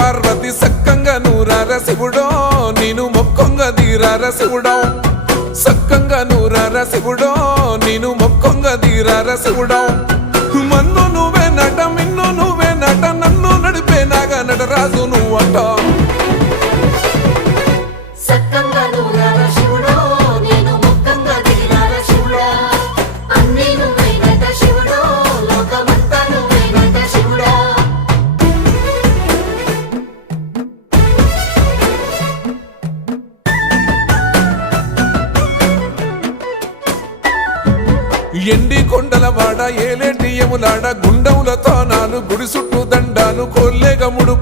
పార్వతి సక్కంగా నూరార శివుడో నేను మొక్కొంగ దీరార శివుడో సక్కంగా నూరార శివుడో నేను మొక్కొంగ దీరార శివుడో మన్ను నువ్వే నట మిన్ను నువ్వే నట నన్ను నడిపే నాగా నటరాజు నువ్వంట ఎండి కొండలవాడ ఏలేటి యములాడ గుండములతో నాలు గుడి చుట్టూ దండాలు కొల్లేగముడు